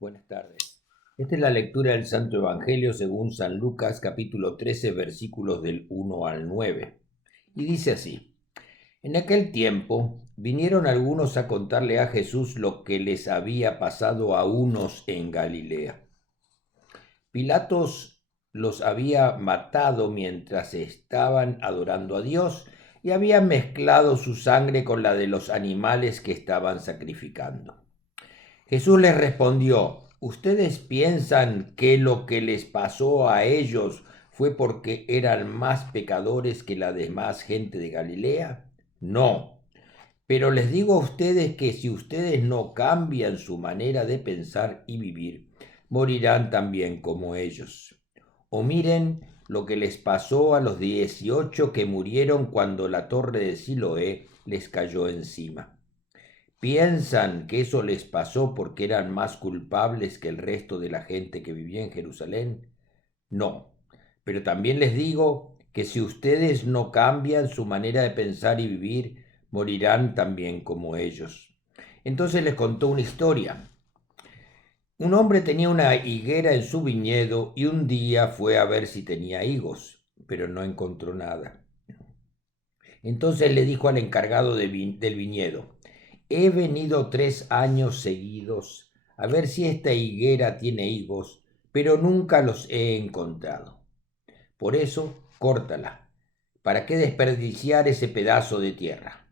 Buenas tardes. Esta es la lectura del Santo Evangelio según San Lucas, capítulo 13, versículos del 1 al 9. Y dice así: En aquel tiempo vinieron algunos a contarle a Jesús lo que les había pasado a unos en Galilea. Pilatos los había matado mientras estaban adorando a Dios y había mezclado su sangre con la de los animales que estaban sacrificando. Jesús les respondió: ¿Ustedes piensan que lo que les pasó a ellos fue porque eran más pecadores que la demás gente de Galilea? No. Pero les digo a ustedes que si ustedes no cambian su manera de pensar y vivir, morirán también como ellos. O miren lo que les pasó a los 18 que murieron cuando la torre de Siloé les cayó encima. ¿Piensan que eso les pasó porque eran más culpables que el resto de la gente que vivía en Jerusalén? No, pero también les digo que si ustedes no cambian su manera de pensar y vivir, morirán también como ellos. Entonces les contó una historia. Un hombre tenía una higuera en su viñedo y un día fue a ver si tenía higos, pero no encontró nada. Entonces le dijo al encargado del viñedo: He venido 3 años seguidos a ver si esta higuera tiene higos, pero nunca los he encontrado. Por eso, córtala. ¿Para qué desperdiciar ese pedazo de tierra?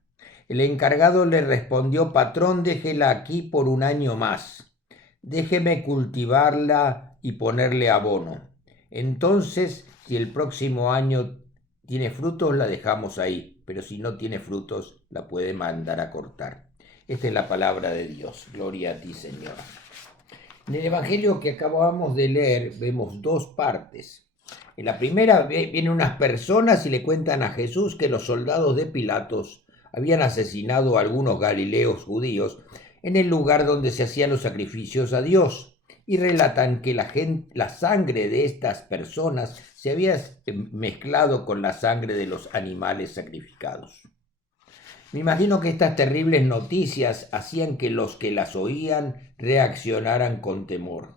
El encargado le respondió: Patrón, déjela aquí por un año más. Déjeme cultivarla y ponerle abono. Entonces, si el próximo año tiene frutos, la dejamos ahí, pero si no tiene frutos, la puede mandar a cortar. Esta es la palabra de Dios. Gloria a ti, Señor. En el Evangelio que acabamos de leer vemos dos partes. En la primera vienen unas personas y le cuentan a Jesús que los soldados de Pilatos habían asesinado a algunos galileos judíos en el lugar donde se hacían los sacrificios a Dios, y relatan que la sangre de estas personas se había mezclado con la sangre de los animales sacrificados. Me imagino que estas terribles noticias hacían que los que las oían reaccionaran con temor,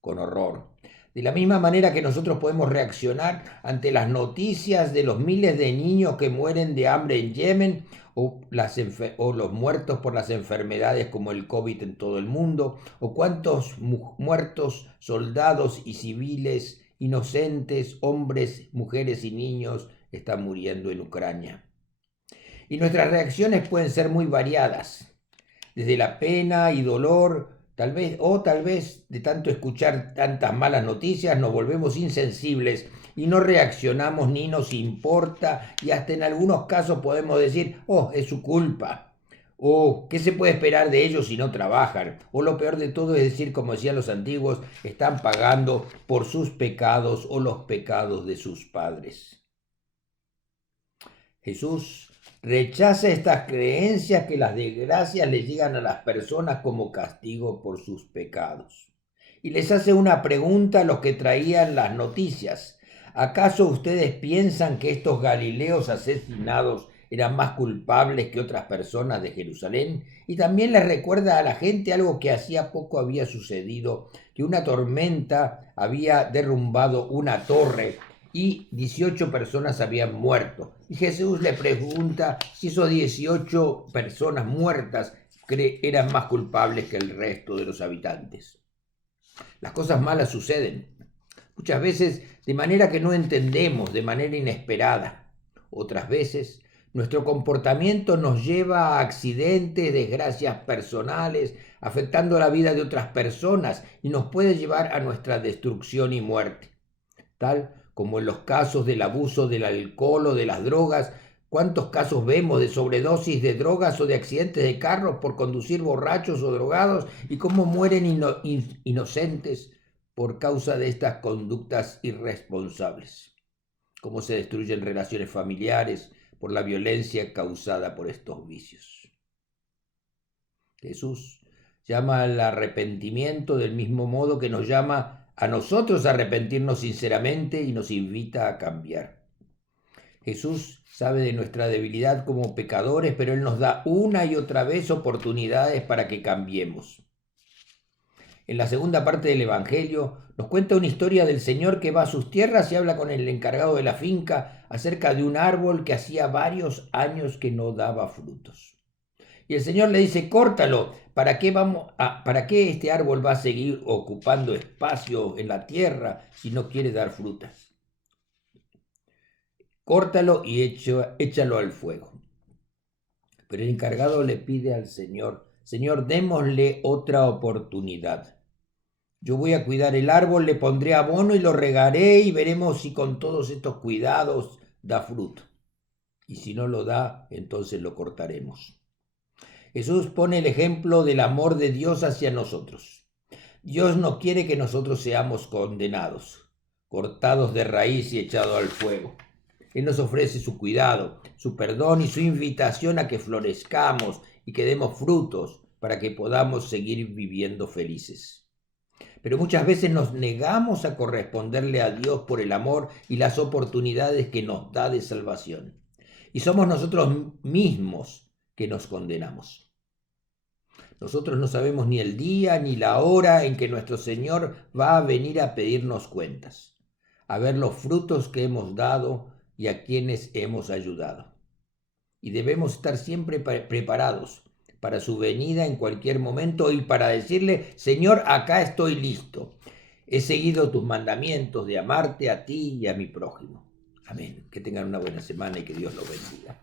con horror. De la misma manera que nosotros podemos reaccionar ante las noticias de los miles de niños que mueren de hambre en Yemen o los muertos por las enfermedades como el COVID en todo el mundo, o cuántos muertos soldados y civiles inocentes, hombres, mujeres y niños están muriendo en Ucrania. Y nuestras reacciones pueden ser muy variadas, desde la pena y dolor, tal vez de tanto escuchar tantas malas noticias nos volvemos insensibles y no reaccionamos ni nos importa, y hasta en algunos casos podemos decir: oh, es su culpa. O ¿qué se puede esperar de ellos si no trabajan? O lo peor de todo es decir, como decían los antiguos, están pagando por sus pecados o los pecados de sus padres. Jesús rechaza estas creencias que las desgracias le llegan a las personas como castigo por sus pecados. Y les hace una pregunta a los que traían las noticias: ¿acaso ustedes piensan que estos galileos asesinados eran más culpables que otras personas de Jerusalén? Y también les recuerda a la gente algo que hacía poco había sucedido, que una tormenta había derrumbado una torre y 18 personas habían muerto. Y Jesús le pregunta si esos 18 personas muertas eran más culpables que el resto de los habitantes. Las cosas malas suceden, muchas veces de manera que no entendemos, de manera inesperada. Otras veces nuestro comportamiento nos lleva a accidentes, desgracias personales, afectando la vida de otras personas, y nos puede llevar a nuestra destrucción y muerte. Tal como en los casos del abuso del alcohol o de las drogas. ¿Cuántos casos vemos de sobredosis de drogas o de accidentes de carros por conducir borrachos o drogados, y cómo mueren inocentes por causa de estas conductas irresponsables? Cómo se destruyen relaciones familiares por la violencia causada por estos vicios. Jesús llama al arrepentimiento del mismo modo que nos llama a nosotros a arrepentirnos sinceramente y nos invita a cambiar. Jesús sabe de nuestra debilidad como pecadores, pero Él nos da una y otra vez oportunidades para que cambiemos. En la segunda parte del Evangelio nos cuenta una historia del señor que va a sus tierras y habla con el encargado de la finca acerca de un árbol que hacía varios años que no daba frutos. Y el señor le dice, córtalo, ¿para qué este árbol va a seguir ocupando espacio en la tierra si no quiere dar frutas? Córtalo y échalo al fuego. Pero el encargado le pide al señor, Señor, démosle otra oportunidad. Yo voy a cuidar el árbol, le pondré abono y lo regaré y veremos si con todos estos cuidados da fruto. Y si no lo da, entonces lo cortaremos. Jesús pone el ejemplo del amor de Dios hacia nosotros. Dios no quiere que nosotros seamos condenados, cortados de raíz y echados al fuego. Él nos ofrece su cuidado, su perdón y su invitación a que florezcamos y que demos frutos para que podamos seguir viviendo felices. Pero muchas veces nos negamos a corresponderle a Dios por el amor y las oportunidades que nos da de salvación. Y somos nosotros mismos que nos condenamos. Nosotros no sabemos ni el día ni la hora en que nuestro Señor va a venir a pedirnos cuentas, a ver los frutos que hemos dado y a quienes hemos ayudado. Y debemos estar siempre preparados para su venida en cualquier momento y para decirle, Señor, acá estoy listo. He seguido tus mandamientos de amarte a ti y a mi prójimo. Amén. Que tengan una buena semana y que Dios los bendiga.